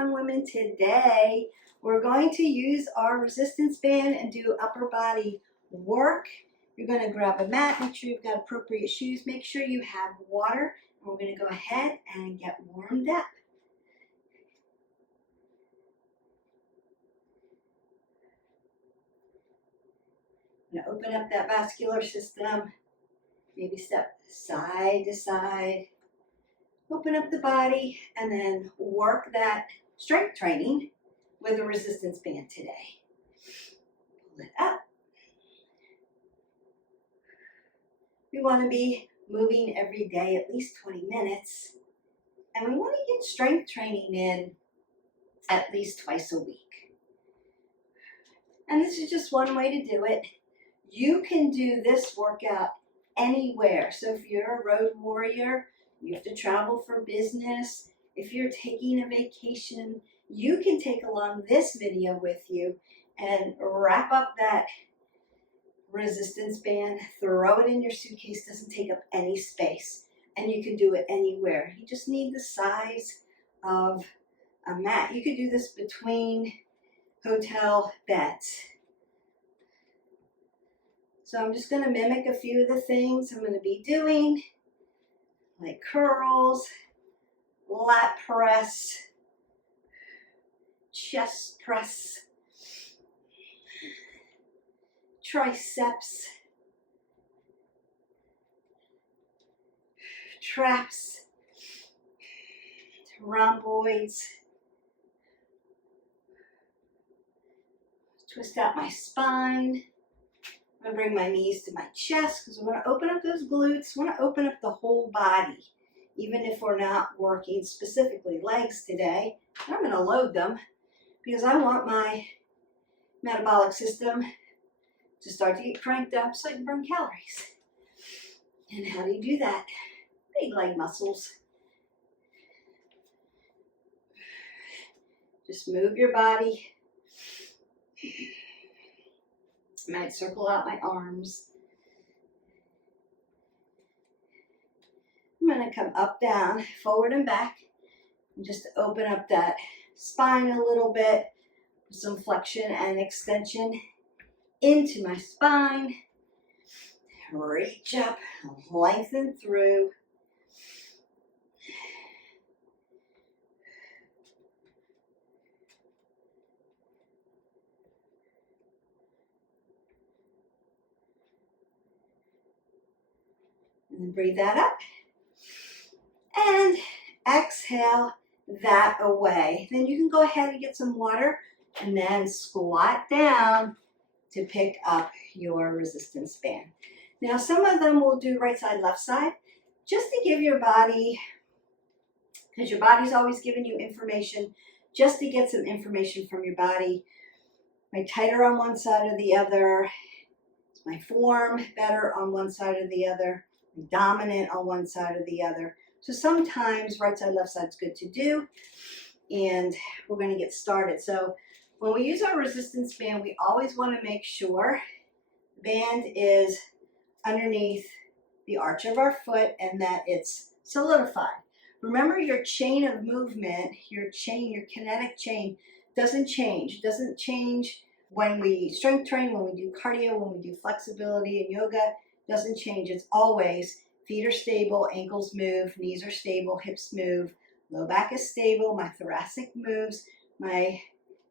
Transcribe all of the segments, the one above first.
Strong Women. Today we're going to use our resistance band and do upper body work. You're going to grab a mat, make sure you've got appropriate shoes, make sure you have water, and we're going to go ahead and get warmed up. I'm going to open up that vascular system, maybe step side to side, open up the body, and then work that strength training with a resistance band today. Pull it up. We want to be moving every day at least 20 minutes, and we want to get strength training in at least twice a week. And this is just one way to do it. You can do this workout anywhere. So if you're a road warrior, you have to travel for business, if you're taking a vacation, you can take along this video with you and wrap up that resistance band, throw it in your suitcase, doesn't take up any space, and you can do it anywhere. You just need the size of a mat. You could do this between hotel beds. So I'm just going to mimic a few of the things I'm going to be doing, like curls, lat press, chest press, triceps, traps, rhomboids, twist out my spine. I'm going to bring my knees to my chest because we're going to open up those glutes. We want to open up the whole body, even if we're not working specifically legs today. I'm going to load them because I want my metabolic system to start to get cranked up so I can burn calories. And how do you do that? Big leg muscles. Just move your body. I might circle out my arms. I'm going to come up, down, forward and back, and just open up that spine a little bit with some flexion and extension into my spine. Reach up, lengthen through. And then breathe that up. And exhale that away. Then you can go ahead and get some water and then squat down to pick up your resistance band. Now some of them will do right side, left side, just to give your body, because your body's always giving you information, just to get some information from your body. Am I tighter on one side or the other? Is my form better on one side or the other? Am I dominant on one side or the other? So sometimes right side, left side is good to do. And we're going to get started. So when we use our resistance band, we always want to make sure the band is underneath the arch of our foot and that it's solidified. Remember, your chain of movement, your kinetic chain doesn't change. It doesn't change when we strength train, when we do cardio, when we do flexibility and yoga. It doesn't change. It's always feet are stable, ankles move, knees are stable, hips move, low back is stable, my thoracic moves, my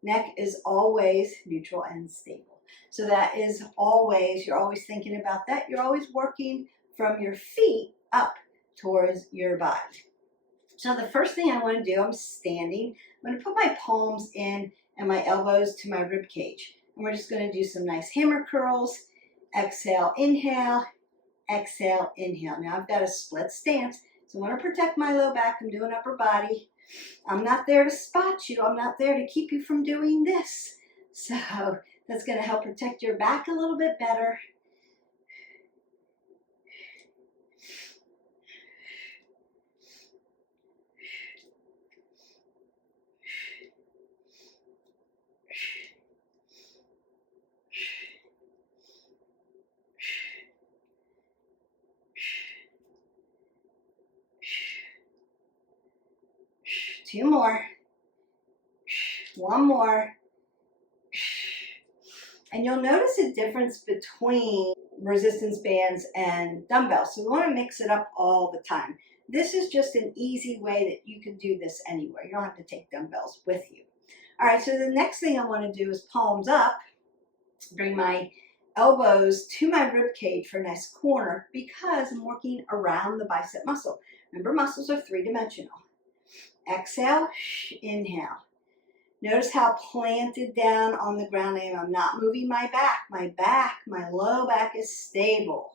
neck is always neutral and stable. So that is always, you're always thinking about that. You're always working from your feet up towards your body. So the first thing I want to do, I'm standing. I'm going to put my palms in and my elbows to my rib cage. And we're just going to do some nice hammer curls. Exhale, inhale, exhale, inhale. Now I've got a split stance. So I want to protect my low back. I'm doing upper body. I'm not there to spot you. I'm not there to keep you from doing this. So that's going to help protect your back a little bit better. Two more. One more. And you'll notice a difference between resistance bands and dumbbells. So we want to mix it up all the time. This is just an easy way that you can do this anywhere. You don't have to take dumbbells with you. All right, so the next thing I want to do is palms up. Bring my elbows to my rib cage for a nice corner because I'm working around the bicep muscle. Remember, muscles are three-dimensional. Exhale, inhale. Notice how planted down on the ground I am. I'm not moving my back. My low back is stable.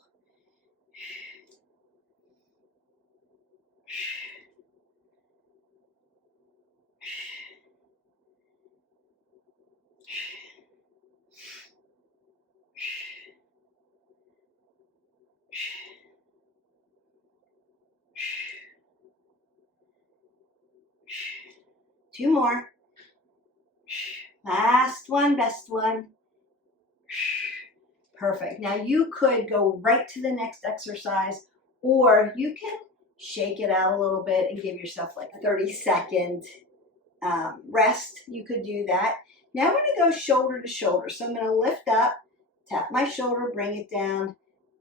Two more. Last one, best one. Perfect. Now you could go right to the next exercise, or you can shake it out a little bit and give yourself like a 30-second rest. You could do that. Now I'm going to go shoulder to shoulder. So I'm going to lift up, tap my shoulder, bring it down,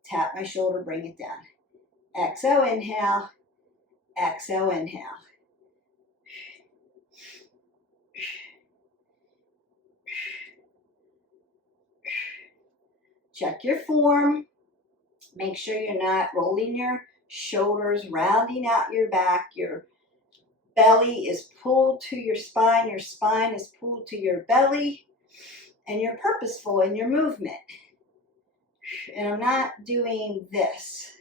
tap my shoulder, bring it down. Exhale, inhale, exhale, inhale. Check your form. Make sure you're not rolling your shoulders, rounding out your back. Your belly is pulled to your spine is pulled to your belly, and you're purposeful in your movement. And I'm not doing this.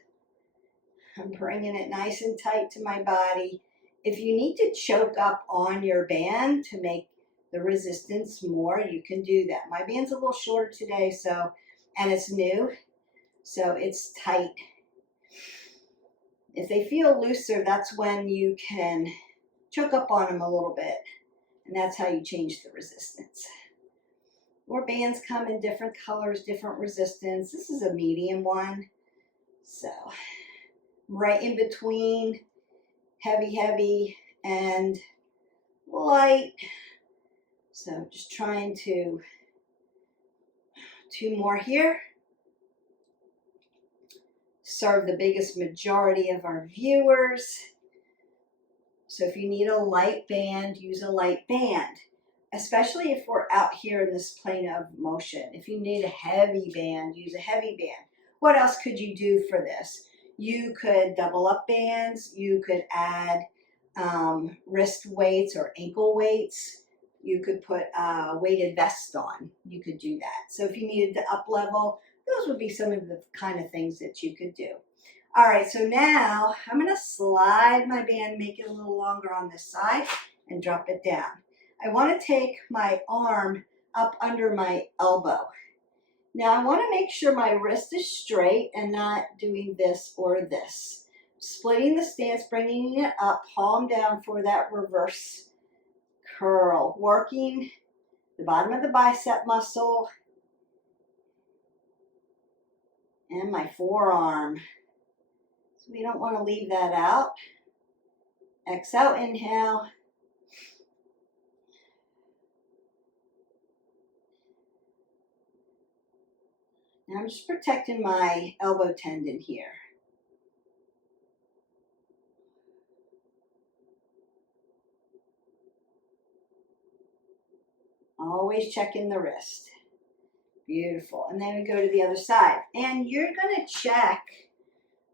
I'm bringing it nice and tight to my body. If you need to choke up on your band to make the resistance more, you can do that. My band's a little shorter today, and it's new, so it's tight. If they feel looser, that's when you can choke up on them a little bit, and that's how you change the resistance. More bands come in different colors, different resistance. This is a medium one, so right in between heavy, and light. So just trying to, two more here. Serve the biggest majority of our viewers. So if you need a light band, use a light band, especially if we're out here in this plane of motion. If you need a heavy band, use a heavy band. What else could you do for this? You could double up bands. You could add wrist weights or ankle weights. You could put a weighted vest on. You could do that. So if you needed to up level, those would be some of the kind of things that you could do. All right, so now I'm going to slide my band, make it a little longer on this side, and drop it down. I want to take my arm up under my elbow. Now I want to make sure my wrist is straight and not doing this or this. Splitting the stance, bringing it up, palm down for that reverse curl. Working the bottom of the bicep muscle and my forearm. So we don't want to leave that out. Exhale, inhale. Now I'm just protecting my elbow tendon here. Always checking the wrist. Beautiful. And then we go to the other side. And you're going to check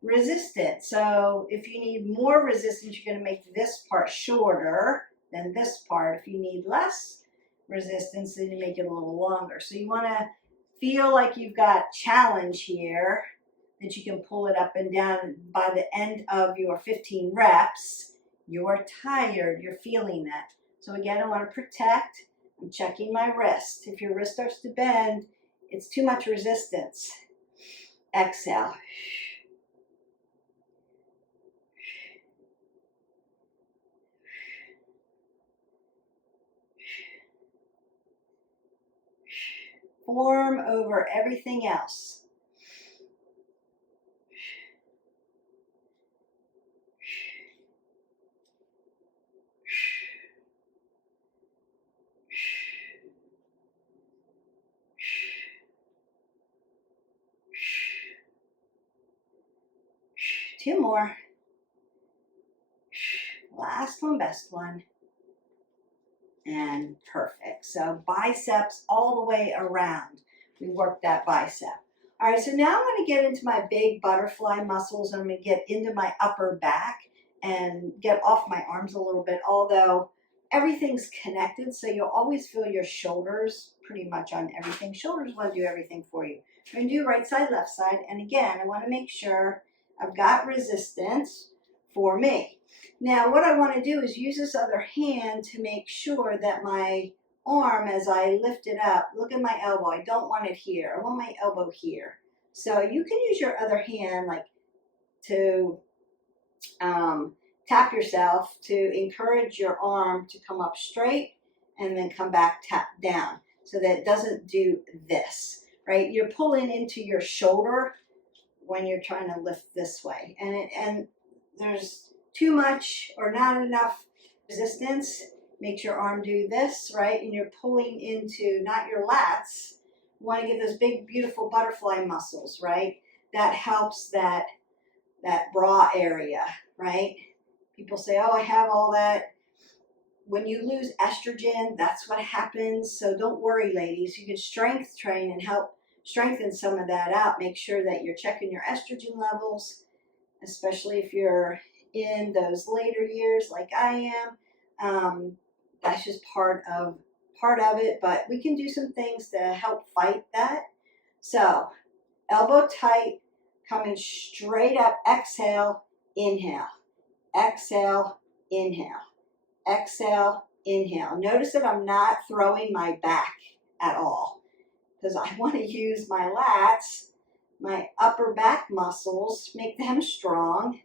resistance. So if you need more resistance, you're going to make this part shorter than this part. If you need less resistance, then you make it a little longer. So you want to feel like you've got challenge here, that you can pull it up and down. By the end of your 15 reps, you're tired. You're feeling that. So again, I want to protect. I'm checking my wrist. If your wrist starts to bend, it's too much resistance. Exhale. Form over everything else. 2 more. Last one, best one. And perfect. So biceps all the way around. We work that bicep. All right, so now I'm going to get into my big butterfly muscles. I'm going to get into my upper back and get off my arms a little bit, although everything's connected, so you'll always feel your shoulders pretty much on everything. Shoulders want to do everything for you. I'm going to do right side, left side, and again, I want to make sure I've got resistance for me. Now, what I want to do is use this other hand to make sure that my arm, as I lift it up, look at my elbow. I don't want it here. I want my elbow here. So you can use your other hand like to tap yourself to encourage your arm to come up straight and then come back, tap down, so that it doesn't do this, right? You're pulling into your shoulder when you're trying to lift this way, and there's too much or not enough resistance. Makes your arm do this, right? And you're pulling into not your lats. You want to get those big, beautiful butterfly muscles, right? That helps that bra area, right? People say, oh, I have all that. When you lose estrogen, that's what happens. So don't worry, ladies. You can strength train and help strengthen some of that out. Make sure that you're checking your estrogen levels, especially if you're in those later years like I am. That's just part of it, but we can do some things to help fight that. So elbow tight, coming straight up. Exhale, inhale. Exhale, inhale. Exhale, inhale. Notice that I'm not throwing my back at all because I want to use my lats, my upper back muscles, make them strong,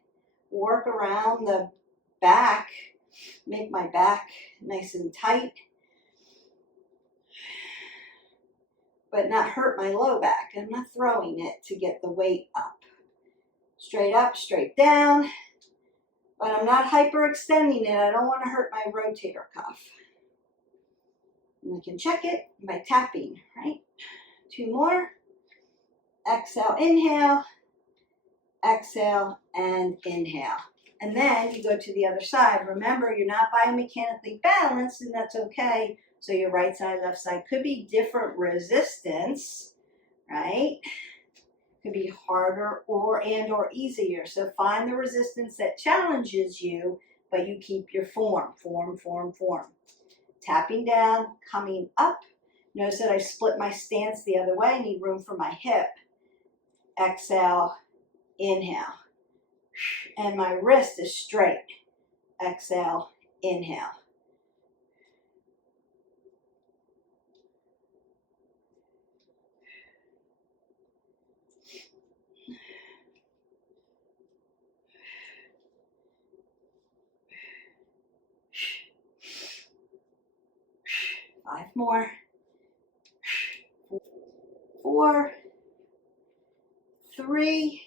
work around the back, make my back nice and tight, but not hurt my low back. I'm not throwing it to get the weight up. Straight down, but I'm not hyperextending it. I don't want to hurt my rotator cuff. And I can check it by tapping, right? 2 more. Exhale, inhale. Exhale, and inhale. And then you go to the other side. Remember, you're not biomechanically balanced, and that's okay. So your right side, left side could be different resistance, right? Could be harder or easier. So find the resistance that challenges you, but you keep your form. Tapping down, coming up. Notice that I split my stance the other way. I need room for my hip. Exhale, inhale. And my wrist is straight. Exhale, inhale. Five more. 4, 3,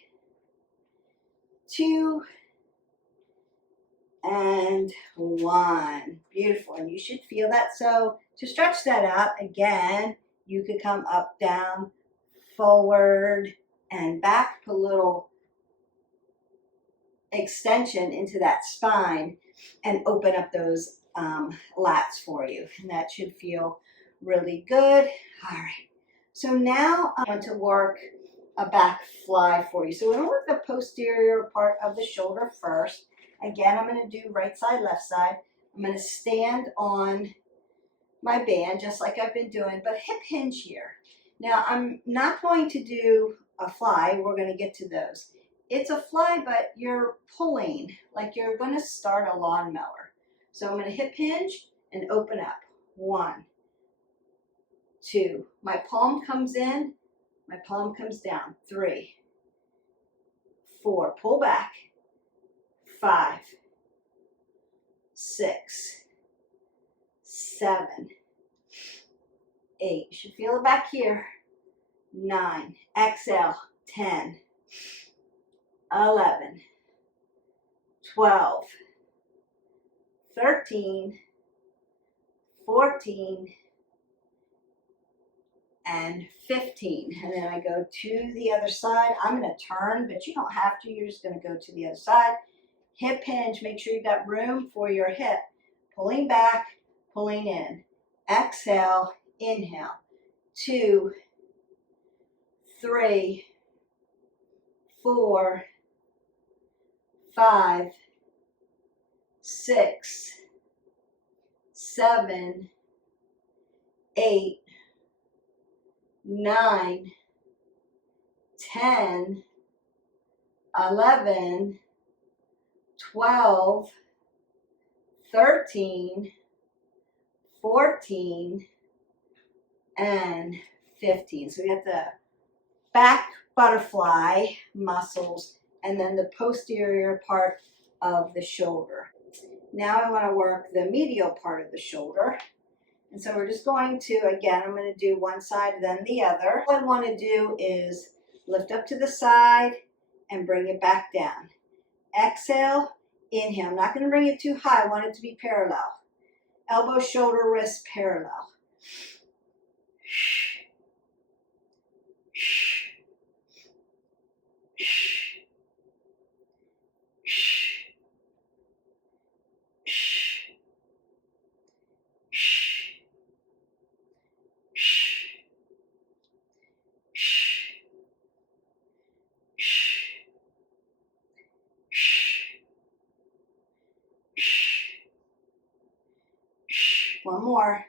2, and 1. Beautiful. And you should feel that. So to stretch that out, again, you could come up, down, forward, and back. Put a little extension into that spine and open up those lats for you. And that should feel really good. All right. So now I want to work a back fly for you. So we're going to work the posterior part of the shoulder first. Again, I'm going to do right side, left side. I'm going to stand on my band just like I've been doing, but hip hinge here. Now, I'm not going to do a fly. We're going to get to those. It's a fly, but you're pulling like you're going to start a lawnmower. So I'm going to hip hinge and open up. 1, 2. My palm comes in. My palm comes down. 3, 4. Pull back. 5, 6, 7, 8. You should feel it back here. 9. Exhale. 10, 11, 12, 13, 14, and 15. And then I go to the other side. I'm going to turn, but you don't have to. You're just going to go to the other side. Hip hinge. Make sure you've got room for your hip. Pulling back, pulling in. Exhale, inhale. 2, 3, 4, 5, 6, 7, 8, 9, 10, 11, 12, 13, 14, and 15. So we have the back butterfly muscles and then the posterior part of the shoulder. Now I want to work the medial part of the shoulder. And so we're just going to, again, I'm going to do one side, then the other. All I want to do is lift up to the side and bring it back down. Exhale, inhale. I'm not going to bring it too high. I want it to be parallel. Elbow, shoulder, wrist, parallel. One more.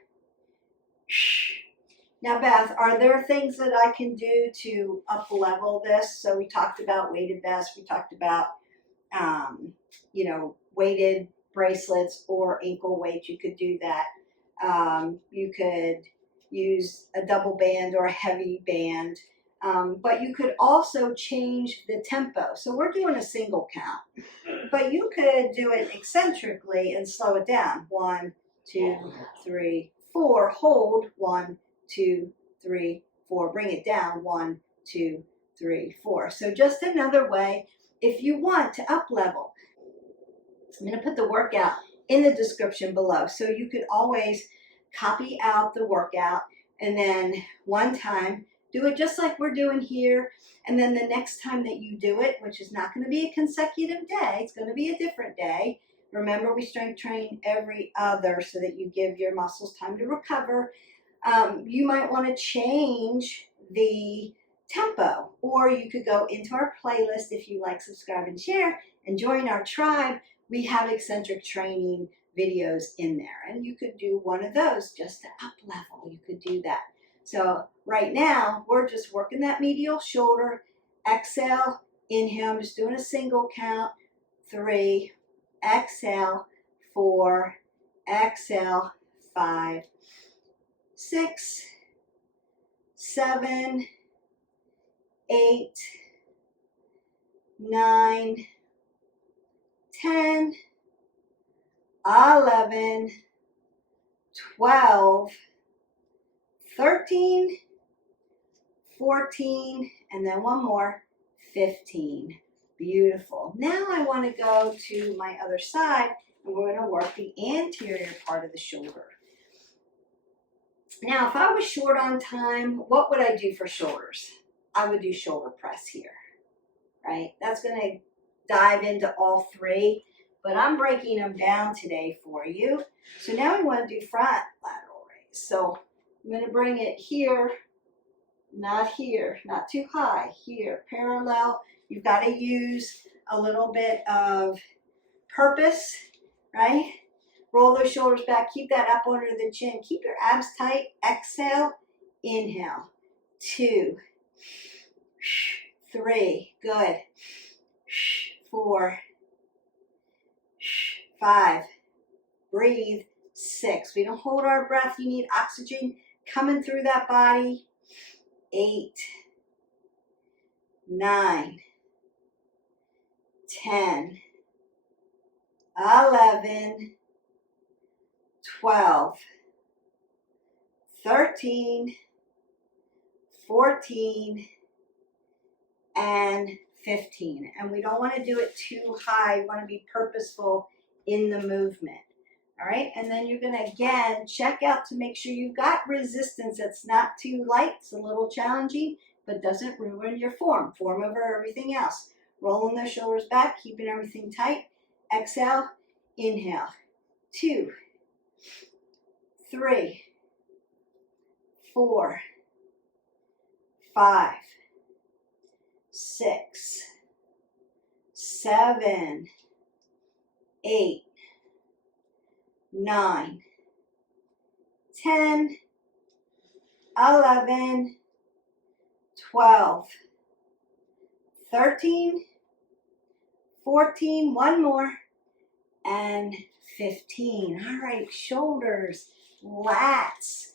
Now, Beth, are there things that I can do to up level this? So we talked about weighted vests. We talked about, weighted bracelets or ankle weights. You could do that. You could use a double band or a heavy band. But you could also change the tempo. So we're doing a single count. But you could do it eccentrically and slow it down. 1, 2, 3, 4. Hold. 1, 2, 3, 4. Bring it down. 1, 2, 3, 4. So just another way if you want to up level. I'm going to put the workout in the description below. So you could always copy out the workout and then one time do it just like we're doing here. And then the next time that you do it, which is not going to be a consecutive day, it's going to be a different day. Remember, we strength train every other so that you give your muscles time to recover. You might want to change the tempo, or you could go into our playlist if you like, subscribe and share, and join our tribe. We have eccentric training videos in there, and you could do one of those just to up level. You could do that. So right now, we're just working that medial shoulder. Exhale, inhale. I'm just doing a single count. 3, exhale. 4, exhale. 5, 6, 7, 8, 9, 10, 11, 12, 13, 14, and then one more, 15. Beautiful. Now I want to go to my other side, and we're going to work the anterior part of the shoulder. Now, if I was short on time, what would I do for shoulders? I would do shoulder press here, right? That's going to dive into all 3, but I'm breaking them down today for you. So now we want to do front lateral raise. So I'm going to bring it here, not here, not too high, here, parallel. You've got to use a little bit of purpose, right? Roll those shoulders back, keep that up under the chin, keep your abs tight. Exhale, inhale. 2, 3, good. 4, 5, breathe. 6, we don't hold our breath. You need oxygen coming through that body. 8, 9, 10, 11, 12, 13, 14, and 15. And we don't want to do it too high. We want to be purposeful in the movement. All right, and then you're gonna again check out to make sure you've got resistance that's not too light. It's a little challenging, but doesn't ruin your form. Form over everything else. Rolling those shoulders back, keeping everything tight. Exhale, inhale. 2, 3, 4, 5, 6, 7, 8, 9, 10, 11, 12, 13, 14, one more, and 15. All right, shoulders, lats,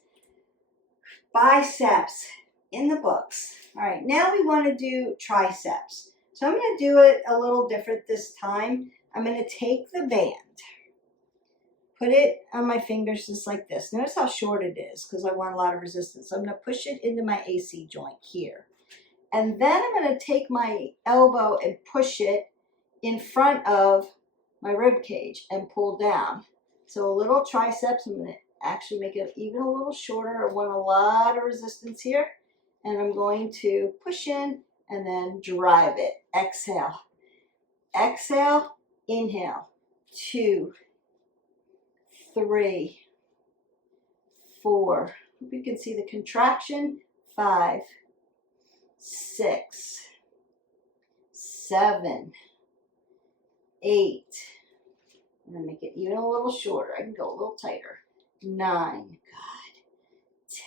biceps in the books. All right, now we want to do triceps. So I'm going to do it a little different this time. I'm going to take the band, put it on my fingers just like this. Notice how short it is because I want a lot of resistance. So I'm going to push it into my AC joint here. And then I'm going to take my elbow and push it in front of my rib cage and pull down. So a little triceps. I'm going to actually make it even a little shorter. I want a lot of resistance here. And I'm going to push in and then drive it. Exhale. Exhale, inhale. 2, 3, 4. Hope you can see the contraction. 5, 6, 7, 8. I'm going to make it even a little shorter. I can go a little tighter. 9, God,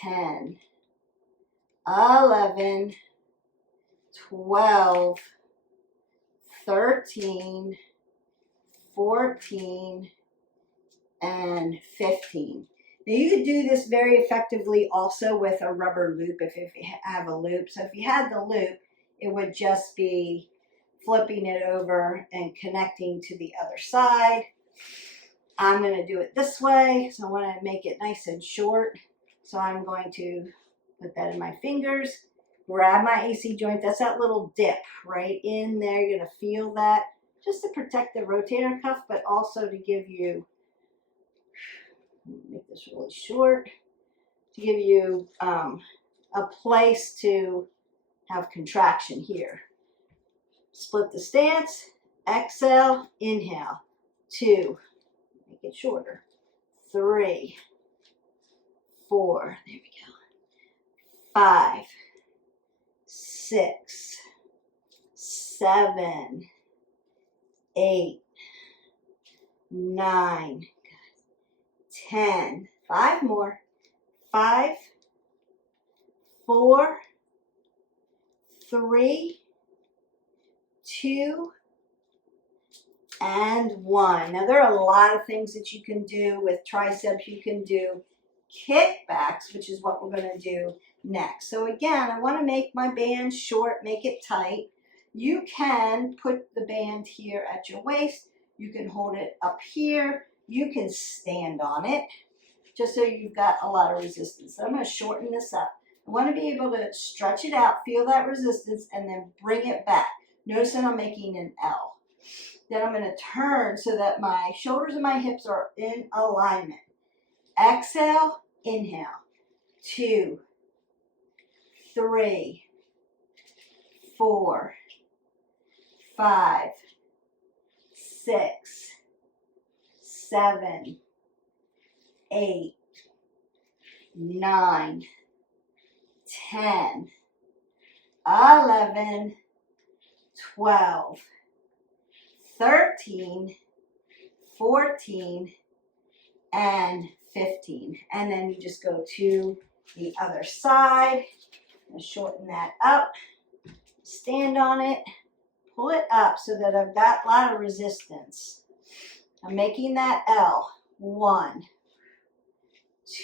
10, 11, 12, 13, 14, and 15. Now you could do this very effectively also with a rubber loop if you have a loop. So if you had the loop, it would just be flipping it over and connecting to the other side. I'm going to do it this way, so I want to make it nice and short. So I'm going to put that in my fingers, grab my AC joint. That's that little dip right in there. You're going to feel that just to protect the rotator cuff, but also to give you, make this really short, to give you a place to have contraction here. Split the stance, exhale, inhale. 2, make it shorter. 3, 4, there we go. 5, 6, 7, 8, 9, 10. 5 more. 5, 4, 3, 2, and 1. Now there are a lot of things that you can do with triceps. You can do kickbacks, which is what we're going to do next. So again, I want to make my band short, make it tight. You can put the band here at your waist. You can hold it up here. You can stand on it, just so you've got a lot of resistance. So I'm going to shorten this up. I want to be able to stretch it out, feel that resistance, and then bring it back. Notice that I'm making an L. Then I'm going to turn so that my shoulders and my hips are in alignment. Exhale, inhale. 2, 3, 4, 5, 6, 7, 8, 9, 10, 11, 12, 13, 14, and 15. And then you just go to the other side and shorten that up. Stand on it, pull it up so that I've got a lot of resistance. I'm making that L. 1,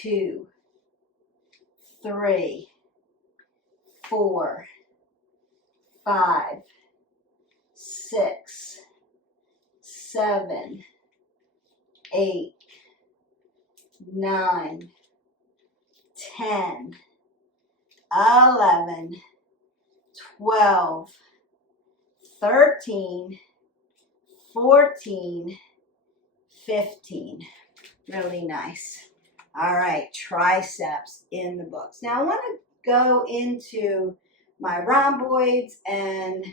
2, 3, 4, 5, 6, 7, 8, 9, 10, 11, 12, 13, 14, 15. Really nice. All right, triceps in the books. Now I want to go into my rhomboids and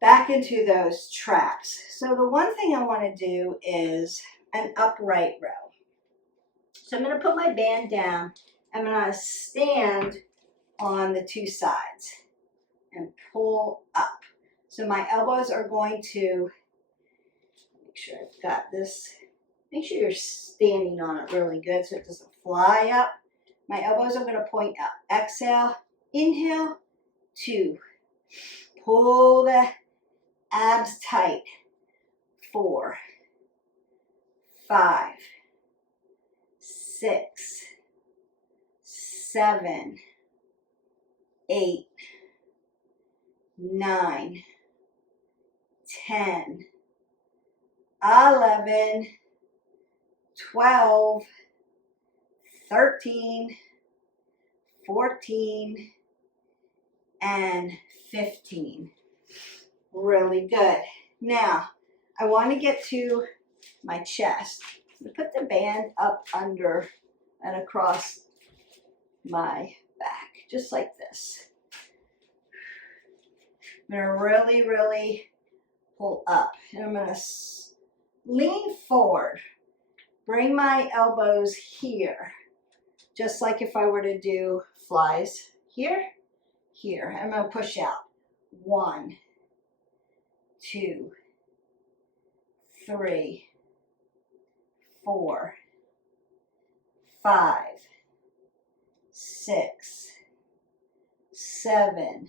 back into those traps. So the one thing I want to do is an upright row. So I'm going to put my band down. I'm going to stand on the two sides and pull up. So my elbows are going to, make sure I've got this, make sure you're standing on it really good so it doesn't fly up. My elbows are going to point up. Exhale, inhale, 2. Pull the abs tight. 4, 5, 6, 7, 8, 9, 10, 11, 12, 13, 14, and 15. Really good. Now, I want to get to my chest. I'm going to put the band up under and across my back, just like this. I'm going to really, really pull up. And I'm going to lean forward. Bring my elbows here, just like if I were to do flies. Here, here. I'm going to push out. 1, 2, 3, 4, 5, 6, 7,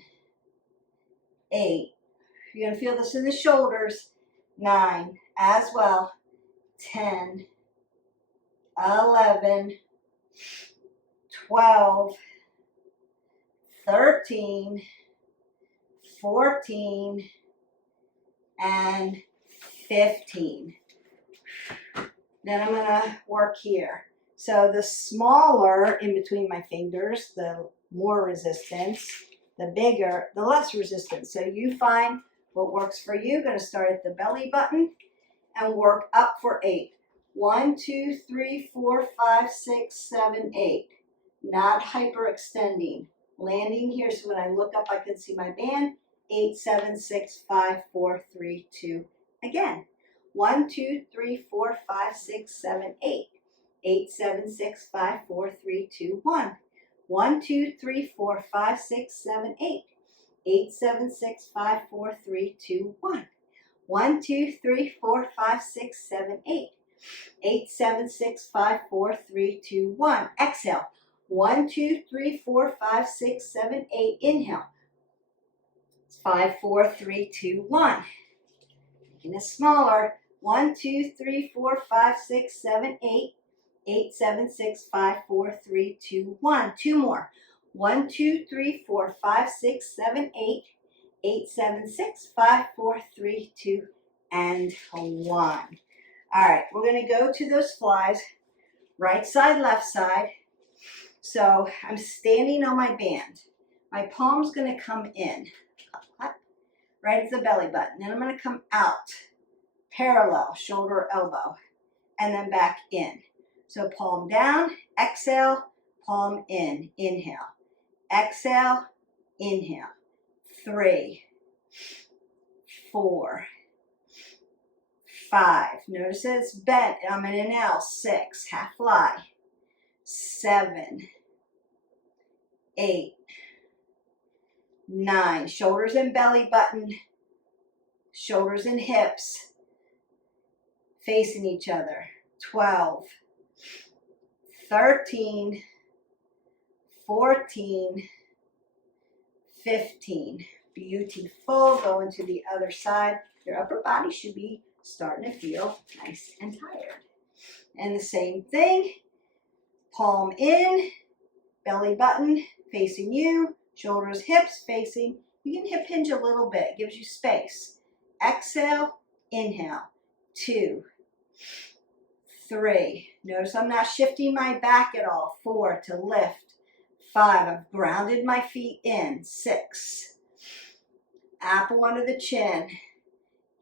8. You're going to feel this in the shoulders. 9 as well. 10, 11, 12, 13, 14, and 15. Then I'm going to work here. So the smaller in between my fingers, the more resistance. The bigger, the less resistance. So you find what works for you. Going to start at the belly button and work up for 8. 1, 2, 3, 4, 5, 6, 7, 8. Not hyperextending. Landing here so when I look up I can see my band. 8, 7, 6, 5, 4, 3, 2. Again. 1, 2, 3, 4, 5, 6, 7, 8. 8, 7, 6, 5, 4, 3, 2, 1. 1, 2, 3, 4, 5, 6, 7, 8. 8, 7, 6, 5, 4, 3, 2, 1. 1, 2, 3, 4, 5, 6, 7, 8. 8, 7, 6, 5, 4, 3, 2, 1. Exhale. 1, 2, 3, 4, 5, 6, 7, 8. Inhale. 5, 4, 3, 2, 1. Making it smaller. 1, 2, 3, 4, 5, 6, 7, 8. 8, 7, 6, 5, 4, 3, 2, 1. 2 more. 1, 2, 3, 4, 5, 6, 7, 8. 8, 7, 6, 5, 4, 3, 2, and 1. All right, we're going to go to those flies. Right side, left side. So I'm standing on my band. My palm's going to come in. Right at the belly button. Then I'm going to come out. Parallel, shoulder, elbow. And then back in. So palm down, exhale, palm in, inhale. Exhale, inhale. 3, 4, 5. Notice it's bent. I'm in an L. 6, half fly. 7, 8, 9. Shoulders and belly button. Shoulders and hips facing each other. 12, 13, 14, 15. Beautiful. Go into the other side. Your upper body should be starting to feel nice and tired. And the same thing. Palm in, belly button facing you, shoulders, hips facing. You can hip hinge a little bit. It gives you space. Exhale, inhale. 2, 3. Notice I'm not shifting my back at all. 4 to lift. 5, I've grounded my feet in. 6, apple under the chin.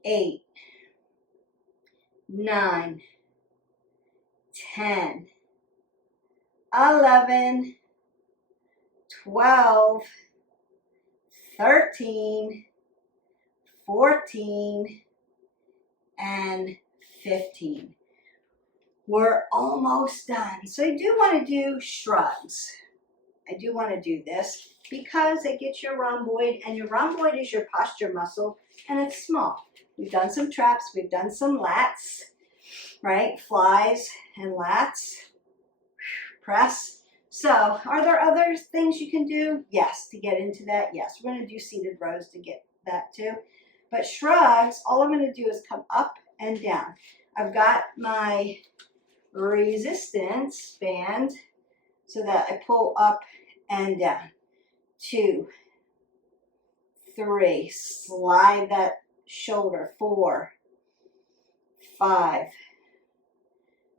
8, 9, 10, 11, 12, 13, 14, and 15. We're almost done. So I do want to do shrugs. I do want to do this because it gets your rhomboid, and your rhomboid is your posture muscle, and it's small. We've done some traps, we've done some lats, right? Flies and lats, press. So are there other things you can do? Yes, to get into that. Yes, we're going to do seated rows to get that too. But shrugs, all I'm going to do is come up and down. I've got my resistance band so that I pull up and down. 2, 3, slide that shoulder. 4, 5,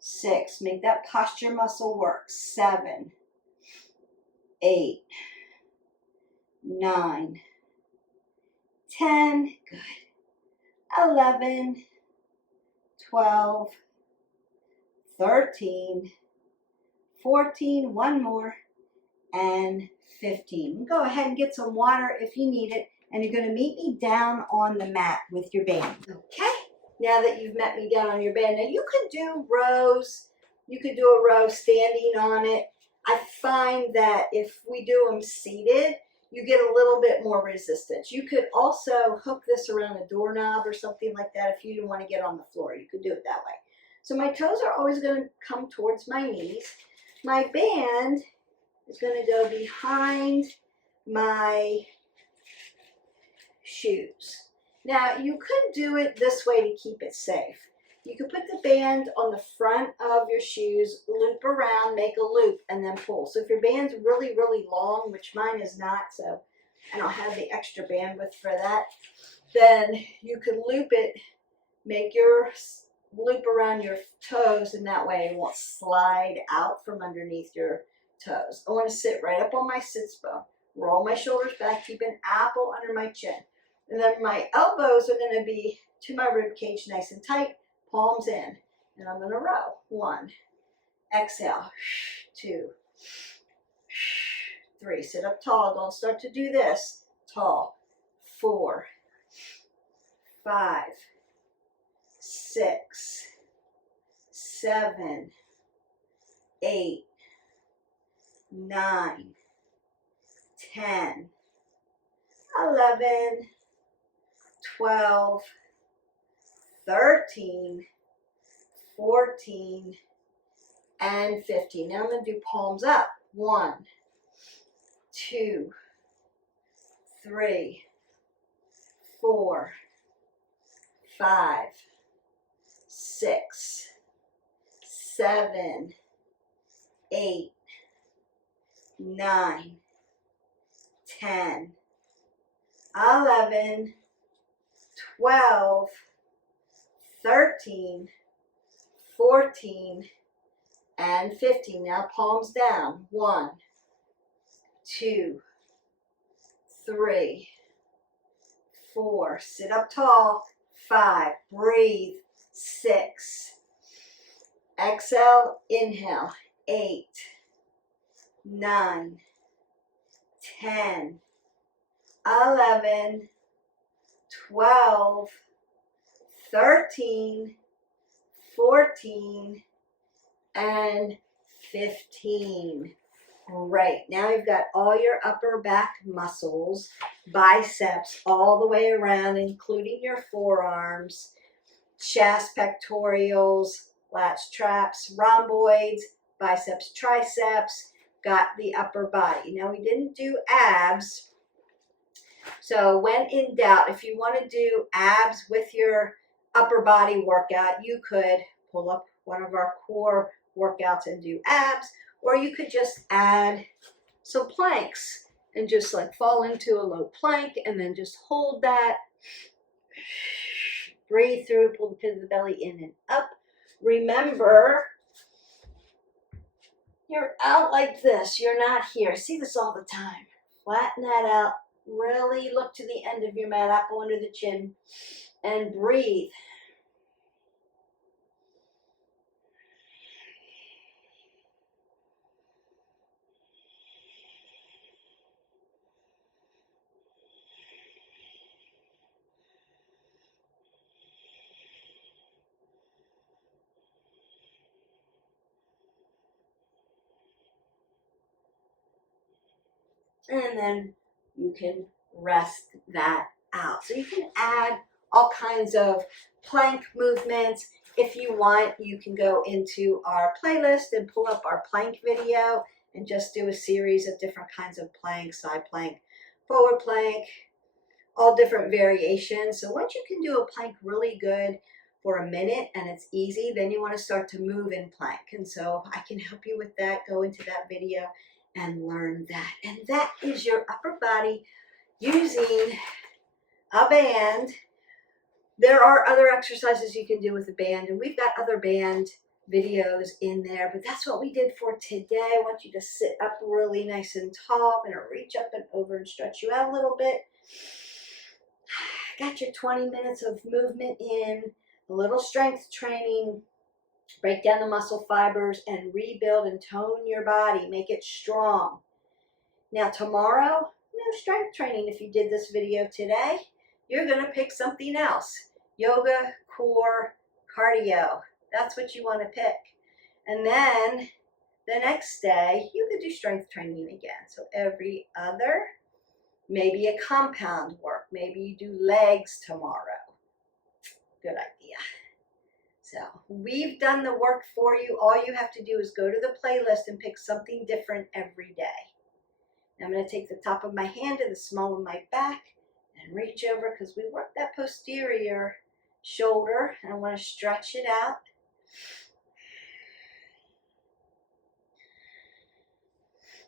6, make that posture muscle work. 7, 8, 9, 10, good. 11, 12, 13, 14, one more, and 15. Go ahead and get some water if you need it, and you're going to meet me down on the mat with your band. Okay? Now that you've met me down on your band, now you could do rows. You could do a row standing on it. I find that if we do them seated, you get a little bit more resistance. You could also hook this around a doorknob or something like that if you didn't want to get on the floor. You could do it that way. So my toes are always going to come towards my knees. My band is going to go behind my shoes. Now you could do it this way to keep it safe. You could put the band on the front of your shoes, loop around, make a loop, and then pull. So if your band's really, really long, which mine is not, so I don't have the extra bandwidth for that, then you could loop it, make your loop around your toes, and that way it won't slide out from underneath your toes. I want to sit right up on my sits bone, roll my shoulders back, keep an apple under my chin. And then my elbows are going to be to my rib cage nice and tight, palms in. And I'm going to row. 1, exhale, 2, 3. Sit up tall. Don't start to do this. Tall. 4, 5, 6, 7, 8, 9, 10, 11, 12, 13, 14, and 15. Now I'm going to do palms up. 1, 2, 3, 4, 5, 6, 7, 8, 9, 10, 11, 12, 13, 14, and 15. Now palms down. 1, 2, 3, 4. Sit up tall. 5. Breathe. 6. Exhale. Inhale. 8, 9, 10, 11, 12, 13, 14, and 15. Great. Now you've got all your upper back muscles, biceps all the way around, including your forearms, chest, pectorials, lats, traps, rhomboids, biceps, triceps, got the upper body. Now we didn't do abs. So when in doubt, if you want to do abs with your upper body workout, you could pull up one of our core workouts and do abs, or you could just add some planks and just like fall into a low plank and then just hold that. Breathe through, pull the pit of the belly in and up. Remember, you're out like this. You're not here. I see this all the time. Flatten that out. Really look to the end of your mat, apple under the chin, and breathe. and then you can rest that out. So you can add all kinds of plank movements. If you want, you can go into our playlist and pull up our plank video and just do a series of different kinds of planks, side plank, forward plank, all different variations. So once you can do a plank really good for a minute and it's easy, then you want to start to move in plank. And so I can help you with that. Go into that video and learn that. And that is your upper body using a band. There are other exercises you can do with a band, and we've got other band videos in there, but that's what we did for today. I want you to sit up really nice and tall. I'm going to reach up and over and stretch you out a little bit. Got your 20 minutes of movement in, a little strength training, break down the muscle fibers and rebuild and tone your body, make it strong. Now tomorrow, no strength training. If you did this video today, you're going to pick something else. Yoga, core, cardio. That's what you want to pick. And then the next day, you could do strength training again. So every other, maybe a compound work. Maybe you do legs tomorrow. Good idea. So we've done the work for you. All you have to do is go to the playlist and pick something different every day. Now I'm going to take the top of my hand to the small of my back and reach over because we worked that posterior shoulder. And I want to stretch it out.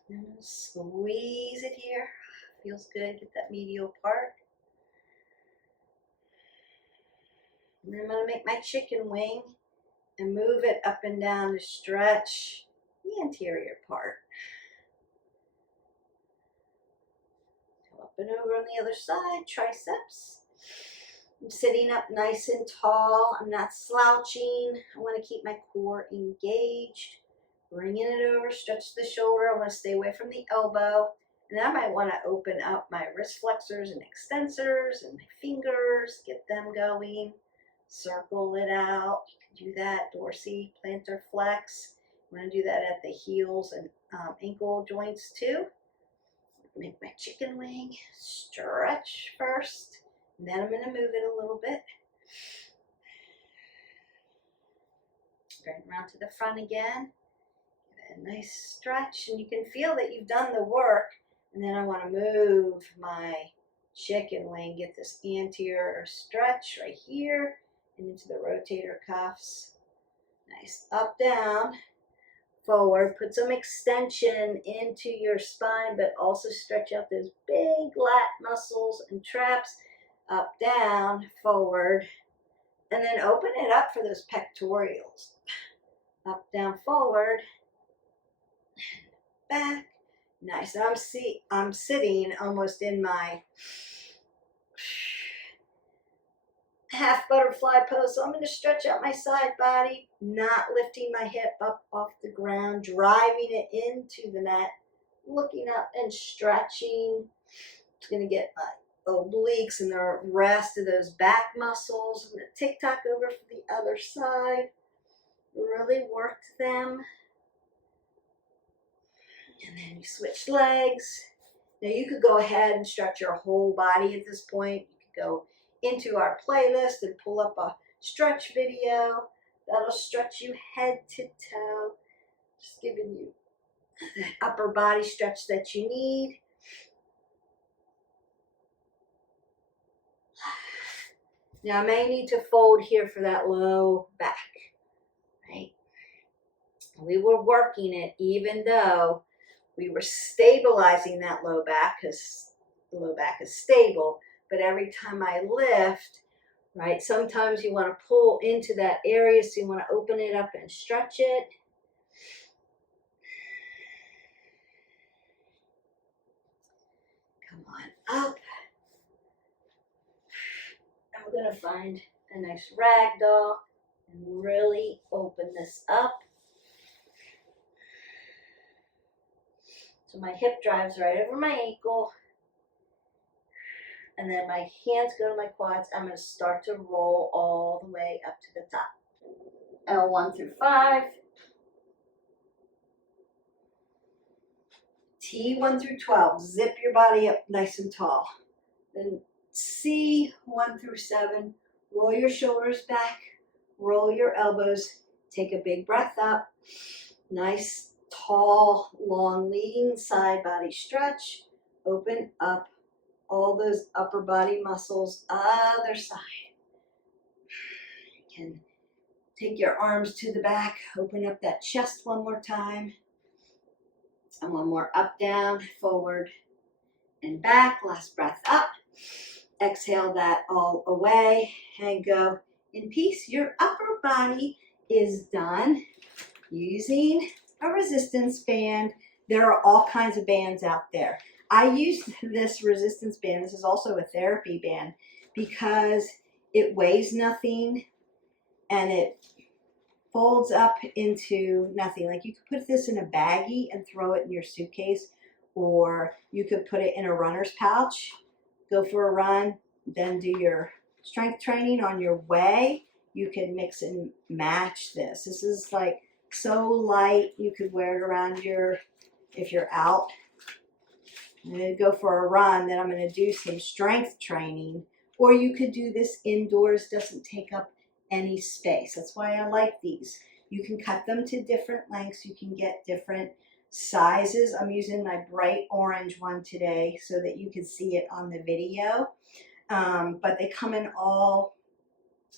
And squeeze it here. Feels good. Get that medial part. And then I'm going to make my chicken wing and move it up and down to stretch the anterior part. Go up and over on the other side, triceps. I'm sitting up nice and tall. I'm not slouching. I want to keep my core engaged. Bringing it over, stretch the shoulder. I want to stay away from the elbow. And then I might want to open up my wrist flexors and extensors and my fingers, get them going. Circle it out. You can do that. Dorsi, plantar flex. I'm going to do that at the heels and ankle joints too. Make my chicken wing. Stretch first. And then I'm going to move it a little bit. Bring around to the front again. Give it a nice stretch. And you can feel that you've done the work. And then I want to move my chicken wing. Get this anterior stretch right here. And into the rotator cuffs. Nice. Up, down, forward. Put some extension into your spine, but also stretch out those big lat muscles and traps. Up, down, forward. And then open it up for those pectorials. Up, down, forward. Back. Nice. And I'm sitting almost in my half butterfly pose. So I'm going to stretch out my side body, not lifting my hip up off the ground, driving it into the mat, looking up and stretching. It's going to get my obliques and the rest of those back muscles. I'm going to tick-tock over for the other side. Really work them. And then you switch legs. Now you could go ahead and stretch your whole body at this point. You could go into our playlist and pull up a stretch video. That'll stretch you head to toe. Just giving you the upper body stretch that you need. Now I may need to fold here for that low back, right? We were working it even though we were stabilizing that low back because the low back is stable. But every time I lift, right, sometimes you want to pull into that area, so you want to open it up and stretch it. Come on up. And we're going to find a nice ragdoll and really open this up. So my hip drives right over my ankle. And then my hands go to my quads. I'm going to start to roll all the way up to the top. L1 through 5. T 1 through 12, zip your body up nice and tall. Then C 1 through 7, roll your shoulders back, roll your elbows, take a big breath up, nice, tall, long, leading side body stretch, open up all those upper body muscles, other side. You can take your arms to the back, open up that chest one more time, and one more up, down, forward, and back. Last breath up. Exhale that all away and go in peace. Your upper body is done using a resistance band. There are all kinds of bands out there. I use this resistance band. This is also a therapy band because it weighs nothing and it folds up into nothing. Like you could put this in a baggie and throw it in your suitcase, or you could put it in a runner's pouch, go for a run, then do your strength training on your way. You can mix and match this. This is like so light, you could wear it around if you're out. I'm going to go for a run, then I'm going to do some strength training, or you could do this indoors, doesn't take up any space. That's why I like these. You can cut them to different lengths. You can get different sizes. I'm using my bright orange one today so that you can see it on the video. But they come in all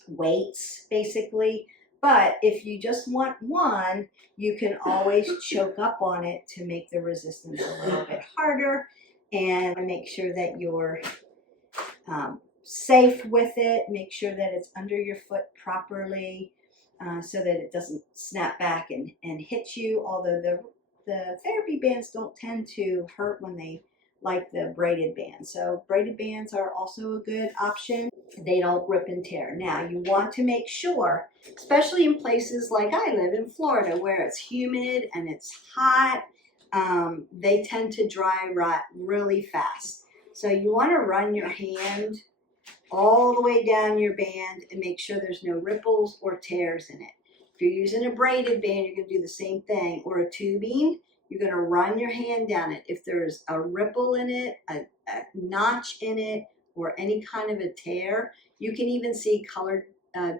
weights basically. But if you just want one, you can always choke up on it to make the resistance a little bit harder and make sure that you're safe with it. Make sure that it's under your foot properly so that it doesn't snap back and hit you. Although the therapy bands don't tend to hurt when they like the braided bands. So braided bands are also a good option. They don't rip and tear. Now you want to make sure, especially in places like I live in Florida where it's humid and it's hot, they tend to dry rot really fast. So you want to run your hand all the way down your band and make sure there's no ripples or tears in it. If you're using a braided band, you're going to do the same thing, or a tubing. You're going to run your hand down it. If there's a ripple in it, a notch in it, or any kind of a tear, you can even see colored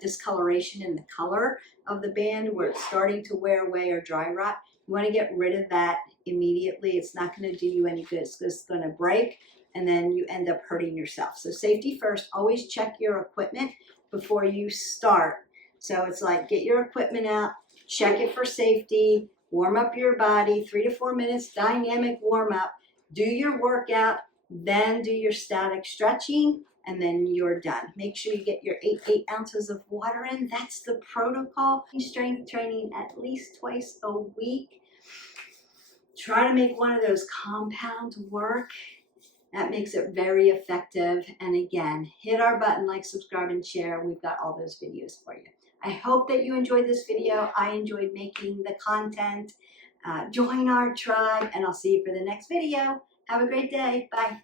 discoloration in the color of the band where it's starting to wear away or dry rot. You want to get rid of that immediately. It's not going to do you any good. It's just going to break, and then you end up hurting yourself. So safety first. Always check your equipment before you start. So it's like, get your equipment out, check it for safety, warm up your body, 3 to 4 minutes, dynamic warm up, do your workout, then do your static stretching, and then you're done. Make sure you get your 8 ounces of water in. That's the protocol. Strength training at least twice a week. Try to make one of those compounds work. That makes it very effective. And again, hit our button, like, subscribe, and share. We've got all those videos for you. I hope that you enjoyed this video. I enjoyed making the content. Join our tribe, and I'll see you for the next video. Have a great day. Bye.